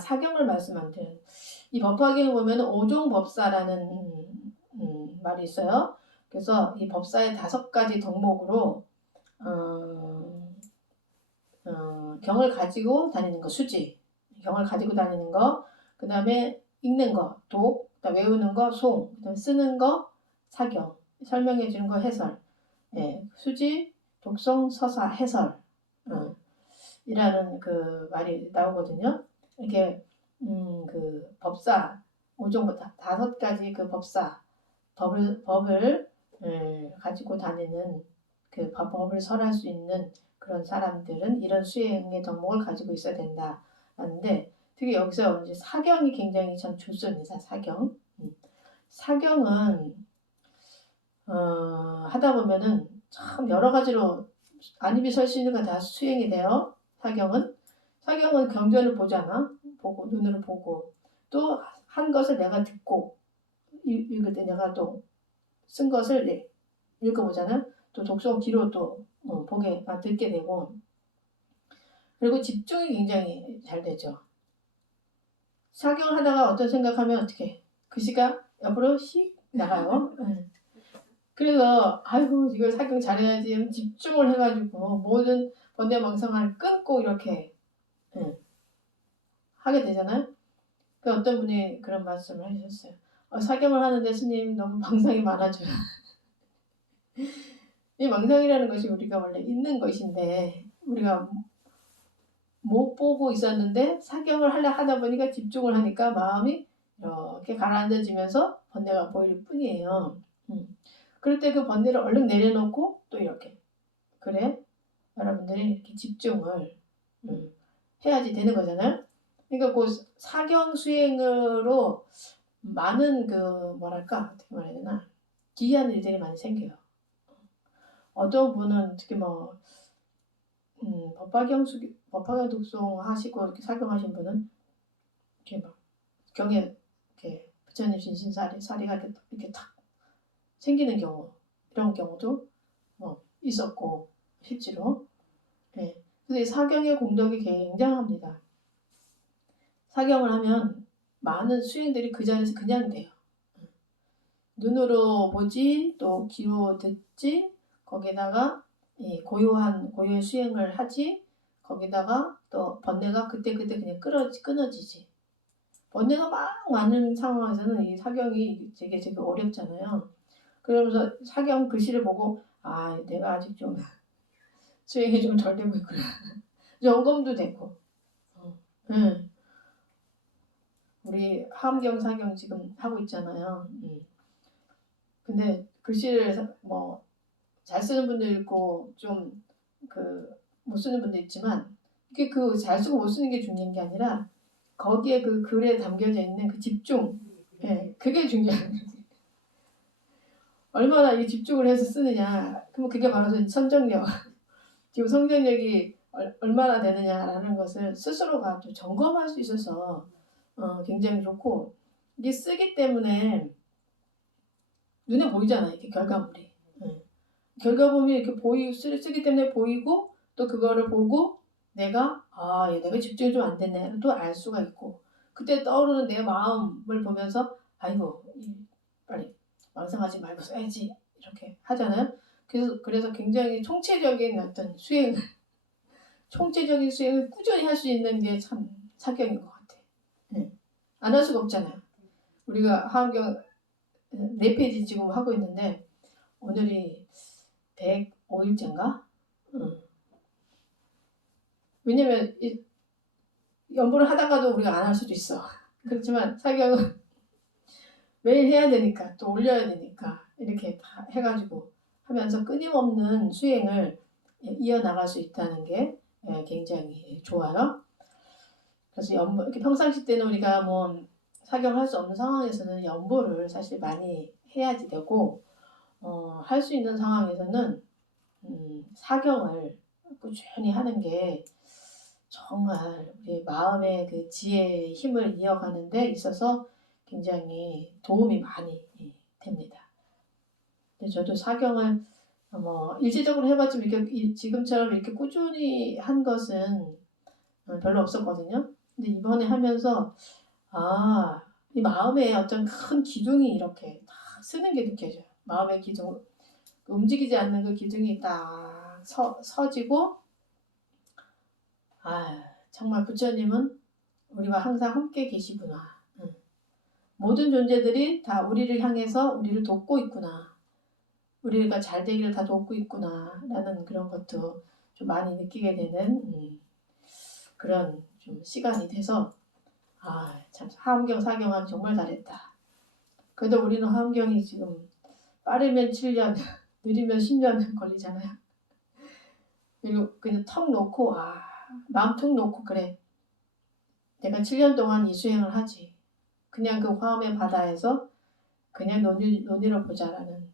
사경을 말씀한테는 이 법화경에 보면 오종법사라는 말이 있어요. 그래서 이 법사의 5가지 덕목으로 경을 가지고 다니는 거, 수지, 경을 가지고 다니는 거, 그 다음에 읽는 거, 독, 그다음 외우는 거, 송, 그다음 쓰는 거, 사경, 설명해 주는 거, 해설, 수지, 독송, 서사, 해설, 이라는 그 말이 나오거든요. 이렇게 그 법사 5종부터 5가지 그 법을 가지고 다니는 그 법을 설할 수 있는 그런 사람들은 이런 수행의 덕목을 가지고 있어야 된다. 하는데 특히 여기서 이제 사경이 굉장히 참 좋습니다. 사경은 하다 보면은 참 여러 가지로 안입이 설 수 있는 거 다 수행이 돼요. 사경은 경전을 보잖아. 눈으로 보고 또 한 것을 내가 듣고 읽을 때 내가 또 쓴 것을 읽어보잖아. 또 독송 귀로 또 듣게 되고 그리고 집중이 굉장히 잘 되죠. 사경을 하다가 어떤 생각하면 어떻게 글씨가 옆으로 씩 나가요. 그래서 아이고 이걸 사경 잘해야지 집중을 해가지고 모든 번뇌망상을 끊고 이렇게 하게 되잖아요. 그 어떤 분이 그런 말씀을 해주셨어요. 사경을 하는데 스님 너무 망상이 많아져요. 이 망상이라는 것이 우리가 원래 있는 것인데 우리가 못 보고 있었는데 사경을 하다 보니까 집중을 하니까 마음이 이렇게 가라앉아지면서 번뇌가 보일 뿐이에요. 그럴 때 그 번뇌를 얼른 내려놓고 또 이렇게 그래 여러분들이 이렇게 집중을 해야지 되는 거잖아요. 그러니까 그 사경 수행으로 많은 어떻게 말해야 되나 기이한 일들이 많이 생겨요. 어떤 분은 특히 법화경 독송 하시고 이렇게 사경하신 분은 이렇게 막 경에 이렇게 부처님 신신사리가 이렇게 탁 생기는 경우 이런 경우도 있었고 실제로. 네. 그래서 이 사경의 공덕이 굉장합니다. 사경을 하면 많은 수행들이 그 자리에서 그냥 돼요. 눈으로 보지, 또 귀로 듣지, 거기다가 고요의 수행을 하지, 거기다가 또 번뇌가 그때그때 그냥 끊어지지. 번뇌가 막 많은 상황에서는 이 사경이 되게 어렵잖아요. 그러면서 사경 글씨를 보고 내가 아직 좀 수행이 좀 덜 되고 있구나. 점검도 되고. 응. 우리 하암경 사경 지금 하고 있잖아요. 근데 글씨를 뭐 잘 쓰는 분도 있고 좀 못 쓰는 분도 있지만 그게 잘 쓰고 못 쓰는 게 중요한 게 아니라 거기에 그 글에 담겨져 있는 그 집중, 그게 중요한 거지. 얼마나 이 집중을 해서 쓰느냐. 그럼 그게 바로 선정력. 지금 성정력이 얼마나 되느냐라는 것을 스스로가 또 점검할 수 있어서 굉장히 좋고, 이게 쓰기 때문에 눈에 보이잖아, 이렇게 결과물이. 결과물이 이렇게 쓰기 때문에 보이고, 또 그거를 보고 내가 내가 집중이 좀 안 됐네 또 알 수가 있고, 그때 떠오르는 내 마음을 보면서 아이고 빨리 망상하지 말고 써야지 이렇게 하잖아요. 그래서 굉장히 총체적인 어떤 총체적인 수행을 꾸준히 할 수 있는 게 참 사경인 것 같아. 안 할 수가 없잖아요. 우리가 하암경 4페이지 지금 하고 있는데 오늘이 105일째인가? 왜냐면 연보를 하다가도 우리가 안 할 수도 있어. 그렇지만 사경은 매일 해야 되니까 또 올려야 되니까 이렇게 다 해가지고 하면서 끊임없는 수행을 이어나갈 수 있다는 게 굉장히 좋아요. 그래서 이렇게 평상시 때는 우리가 뭐 사경할 수 없는 상황에서는 연보를 사실 많이 해야지 되고, 할 수 있는 상황에서는 사경을 꾸준히 하는 게 정말 우리 마음의 그 지혜의 힘을 이어가는 데 있어서 굉장히 도움이 많이 됩니다. 근데 저도 사경을 일시적으로 해봤지만 지금처럼 이렇게 꾸준히 한 것은 별로 없었거든요. 근데 이번에 하면서 이 마음에 어떤 큰 기둥이 이렇게 딱 쓰는 게 느껴져요. 마음의 기둥, 움직이지 않는 그 기둥이 딱 서지고, 정말 부처님은 우리와 항상 함께 계시구나. 모든 존재들이 다 우리를 향해서 우리를 돕고 있구나. 우리가 잘 되기를 다 돕고 있구나. 라는 그런 것도 좀 많이 느끼게 되는 그런 좀 시간이 돼서 참 하암경 사경하기 정말 잘했다. 그래도 우리는 하암경이 지금 빠르면 7년, 느리면 10년 걸리잖아요. 그리고 그냥 턱 놓고 마음 턱 놓고 그래. 내가 7년 동안 이 수행을 하지. 그냥 그 화음의 바다에서 그냥 논의를 보자라는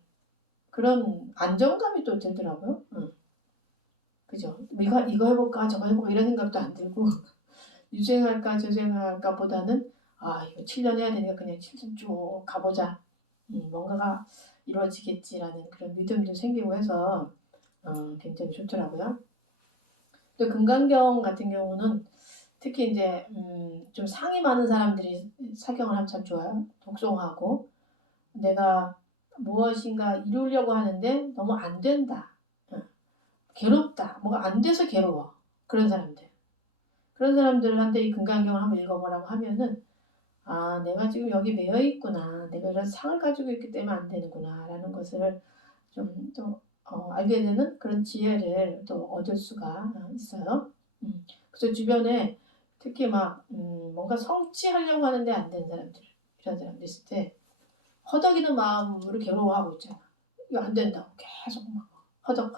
그런 안정감이 또 들더라고요. 그죠? 이거 해볼까 저거 해볼까 이런 생각도 안 들고 유생할까 저생할까 보다는 이거 7년 해야 되니까 그냥 7년 쭉 가보자. 뭔가가 이루어지겠지라는 그런 믿음도 생기고 해서 굉장히 좋더라고요. 또 금강경 같은 경우는 특히 이제 좀 상이 많은 사람들이 사경을 하면 참 좋아요. 독송하고 내가 무엇인가 이루려고 하는데 너무 안 된다. 괴롭다. 뭐가 안 돼서 괴로워. 그런 사람들한테 이 금강경을 한번 읽어보라고 하면은 내가 지금 여기 매여 있구나. 내가 이런 상을 가지고 있기 때문에 안 되는구나. 라는 것을 좀 또 알게 되는 그런 지혜를 또 얻을 수가 있어요. 그래서 주변에 특히 막 뭔가 성취하려고 하는데 안 되는 사람들, 이런 사람들 있을 때 허덕이는 마음으로 괴로워하고 있잖아. 이거 안 된다고 계속 막 허덕.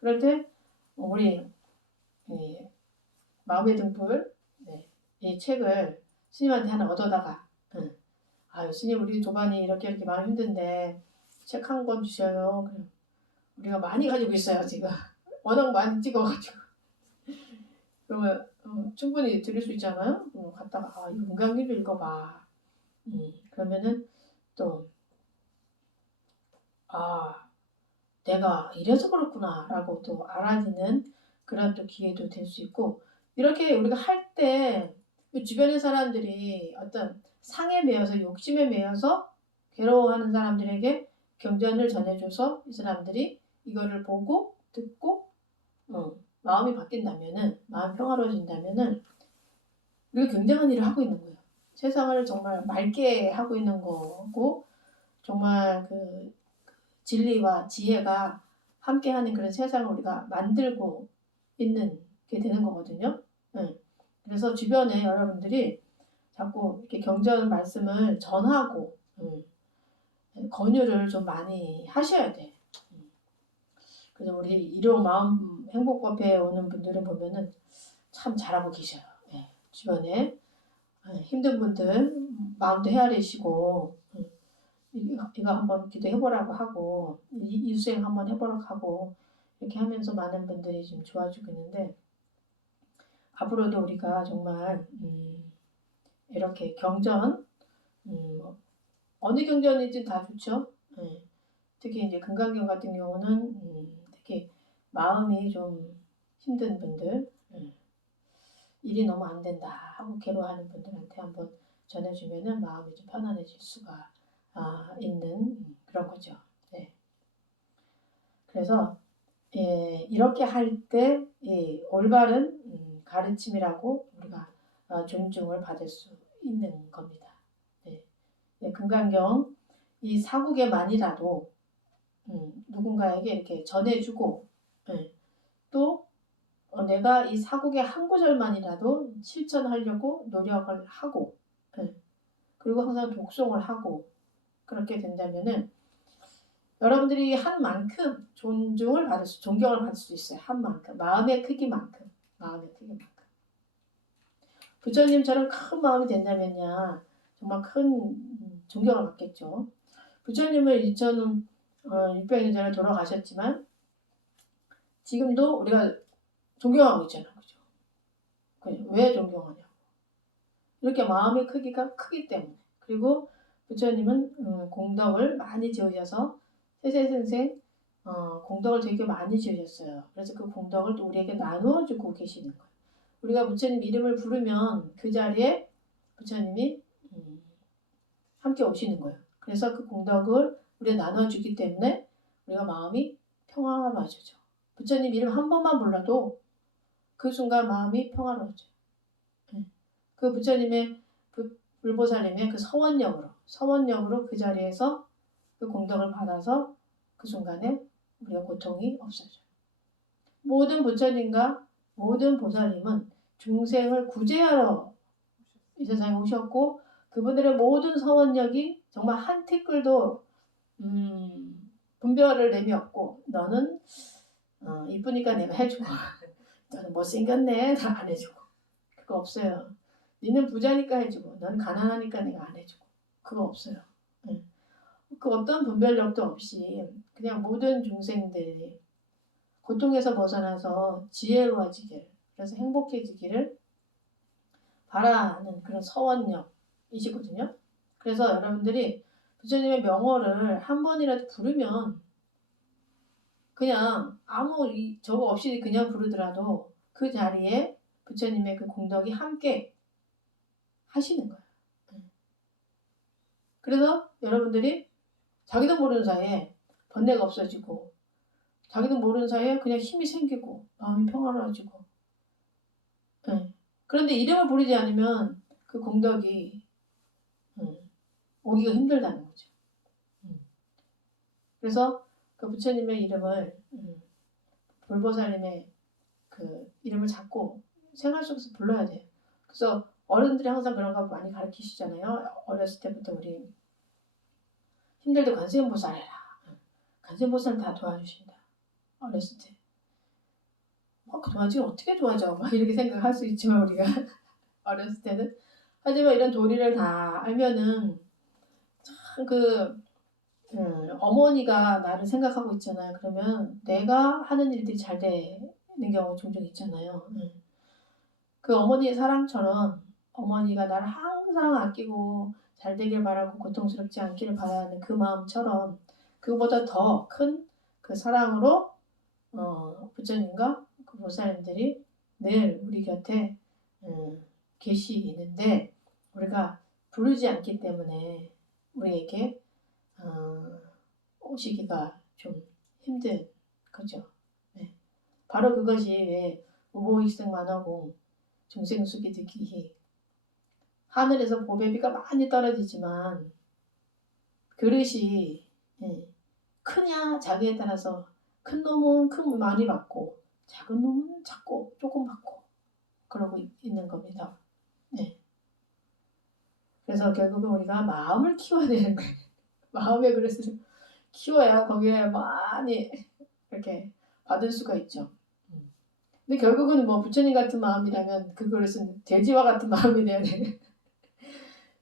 그럴 때 우리 마음의 등불 이 책을 스님한테 하나 얻어다가 스님 우리 도반이 이렇게 마음 힘든데 책 한 권 주셔요. 그럼 우리가 많이 가지고 있어요 지금. 워낙 많이 찍어가지고 그러면 충분히 드릴 수 있잖아요. 갔다가 이거 금강경도 읽어봐. 그러면은 또 내가 이래서 그렇구나 라고 또 알아지는 그런 또 기회도 될 수 있고, 이렇게 우리가 할 때 주변의 사람들이 어떤 상에 매여서 욕심에 매여서 괴로워하는 사람들에게 경전을 전해줘서 이 사람들이 이거를 보고 듣고 마음이 바뀐다면은, 마음 평화로워진다면은 우리가 굉장한 일을 하고 있는 거예요. 세상을 정말 맑게 하고 있는 거고, 정말 그 진리와 지혜가 함께하는 그런 세상을 우리가 만들고 있는 게 되는 거거든요. 그래서 주변에 여러분들이 자꾸 이렇게 경전 말씀을 전하고 권유를 좀 많이 하셔야 돼. 그래서 우리 일용 마음 행복법에 오는 분들을 보면은 참 잘하고 계셔요. 예, 주변에 힘든 분들 마음도 헤아리시고 이거 한번 기도해보라고 하고 이수행 한번 해보라고 하고 이렇게 하면서 많은 분들이 지금 좋아지고 있는데, 앞으로도 우리가 정말 이렇게 경전 어느 경전이든 다 좋죠. 특히 이제 금강경 같은 경우는 특히 마음이 좀 힘든 분들, 일이 너무 안 된다 하고 괴로워하는 분들한테 한번 전해주면은 마음이 좀 편안해질 수가 있는 그런 거죠. 네. 그래서 이렇게 할 때 올바른 가르침이라고 우리가 존중을 받을 수 있는 겁니다. 네. 금강경 이 사국에만이라도 누군가에게 이렇게 전해주고 또 내가 이 사국의 한 구절만이라도 실천하려고 노력을 하고 그리고 항상 독송을 하고 그렇게 된다면은 여러분들이 한 만큼 존경을 받을 수 있어요. 한 만큼 마음의 크기만큼. 부처님처럼 큰 마음이 된다면야 정말 큰 존경을 받겠죠. 부처님을 2600년 전에 돌아가셨지만 지금도 우리가 존경하고 있잖아요. 그죠? 왜 존경하냐고. 이렇게 마음의 크기가 크기 때문에. 그리고 부처님은 공덕을 많이 지으셔서 세세생생 공덕을 되게 많이 지으셨어요. 그래서 그 공덕을 또 우리에게 나누어주고 계시는 거예요. 우리가 부처님 이름을 부르면 그 자리에 부처님이 함께 오시는 거예요. 그래서 그 공덕을 우리가 나눠주기 때문에 우리가 마음이 평화로워지죠. 부처님 이름 한 번만 불러도 그 순간 마음이 평화로워져요. 그 부처님의 불보살님의 그 서원력으로 그 자리에서 그 공덕을 받아서 그 순간에 우리가 고통이 없어져요. 모든 부처님과 모든 보살님은 중생을 구제하러 이 세상에 오셨고 그분들의 모든 서원력이 정말 한 티끌도 분별을 내미 없고 너는 이쁘니까 내가 해주고 너는 못생겼네 다 안 해주고 그거 없어요. 너는 부자니까 해주고 너는 가난하니까 내가 안 해주고 그거 없어요. 그 어떤 분별력도 없이 그냥 모든 중생들이 고통에서 벗어나서 지혜로워지기를 그래서 행복해지기를 바라는 그런 서원력이시거든요. 그래서 여러분들이 부처님의 명호를 한 번이라도 부르면 그냥 아무 저거 없이 그냥 부르더라도 그 자리에 부처님의 그 공덕이 함께 하시는 거예요. 그래서 여러분들이 자기도 모르는 사이에 번뇌가 없어지고 자기도 모르는 사이에 그냥 힘이 생기고 마음이 평화로워지고 그런데 이름을 부르지 않으면 그 공덕이 오기가 힘들다는 거죠. 그래서 그 부처님의 이름을 불보살님의 그 이름을 잡고 생활 속에서 불러야 돼요. 그래서 어른들이 항상 그런 거 많이 가르치시잖아요. 어렸을 때부터 우리 힘들 때 관세음보살 해라. 관세음보살 다 도와주신다. 어렸을 때. 그 도와주면 어떻게 도와줘? 막 이렇게 생각할 수 있지만 우리가 어렸을 때는. 하지만 이런 도리를 다 알면은 참 어머니가 나를 생각하고 있잖아요. 그러면 내가 하는 일들이 잘 되는 경우 종종 있잖아요. 그 어머니의 사랑처럼 어머니가 나를 항상 아끼고 잘 되길 바라고 고통스럽지 않기를 바라는 그 마음처럼 그보다 더 큰 그 사랑으로 부처님과 그 보살님들이 늘 우리 곁에 계시는데 우리가 부르지 않기 때문에 우리에게 오시기가 좀 힘든 거죠. 네. 바로 그것이 왜 무보익생 만화공 중생수기 듣기 하늘에서 보배비가 많이 떨어지지만 그릇이 크냐 작에 따라서 큰 놈은 많이 받고 작은 놈은 작고 조금 받고 그러고 있는 겁니다. 네. 그래서 결국은 우리가 마음을 키워야 되는 거예요. 마음의 그릇을 키워야 거기에 많이 이렇게 받을 수가 있죠. 근데 결국은 뭐 부처님 같은 마음이라면 그 그릇은 돼지와 같은 마음이 돼야 돼.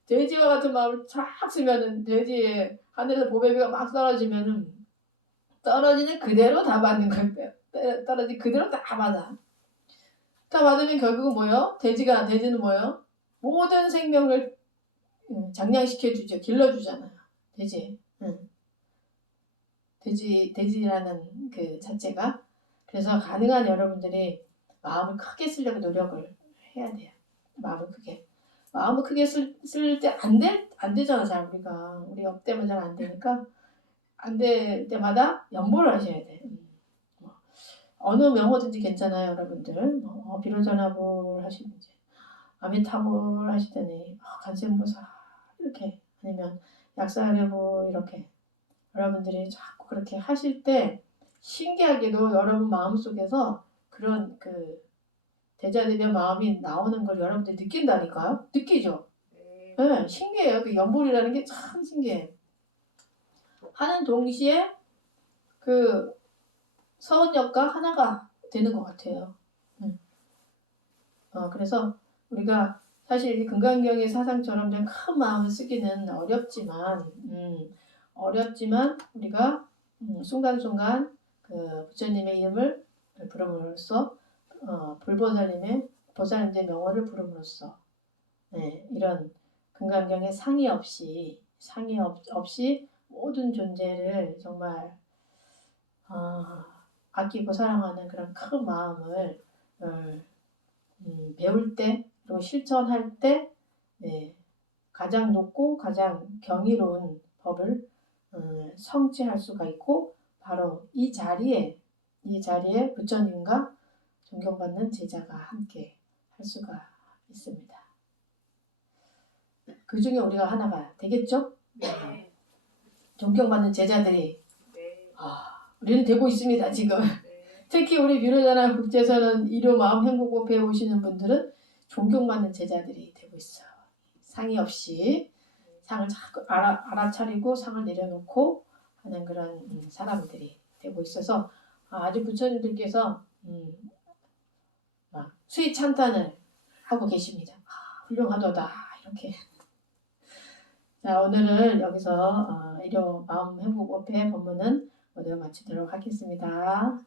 돼지와 같은 마음을 쫙 쓰면은 돼지의 하늘에서 보배비가 막 떨어지면은 떨어지는 그대로 다 받는 거예요. 떨어지 그대로 다 받아. 다 받으면 결국은 뭐요? 돼지는 뭐요? 모든 생명을 장량시켜주죠. 길러주잖아요. 돼지라는 그 자체가. 그래서 가능한 여러분들이 마음을 크게 쓰려고 노력을 해야 돼요. 마음을 크게 쓸 때 안 되잖아, 잘 우리 업되면 잘 안 되니까 안 될 때마다 연보를 하셔야 돼. 어느 명호든지 괜찮아요, 여러분들. 비로자나불 하시든지 아미타불 하시더니 간센보살 이렇게 아니면 약사려불 이렇게 여러분들이 자꾸 그렇게 하실 때 신기하게도 여러분 마음속에서 그런 그 대자대변 마음이 나오는 걸 여러분들이 느낀다니까요? 느끼죠? 네, 신기해요. 그 연불이라는 게 참 신기해. 하는 동시에 그 서원역과 하나가 되는 것 같아요. 그래서 우리가 사실 금강경의 사상처럼 좀 큰 마음을 쓰기는 어렵지만 우리가 순간순간 그 부처님의 이름을 부름으로써 보살님의 명호를 부름으로써 이런 금강경의 상의 없이 모든 존재를 정말 아끼고 사랑하는 그런 큰 마음을 배울 때 그리고 실천할 때 가장 높고 가장 경이로운 법을 성취할 수가 있고 바로 이 자리에 부처님과 존경받는 제자가 함께 할 수가 있습니다. 그 중에 우리가 하나가 되겠죠? 네. 존경받는 제자들이 우리는 되고 있습니다. 지금. 특히 우리 비로자나 국제에서는 일요 마음 행복법에 오시는 분들은 존경받는 제자들이 되고 있어요. 상의 없이 상을 자꾸 알아차리고 상을 내려놓고 하는 그런 사람들이 되고 있어서 아주 부처님들께서 막 수위 찬탄을 하고 계십니다. 훌륭하도다 이렇게. 자, 오늘은 여기서 일요 마음 행복법회 법문은 모두 마치도록 하겠습니다.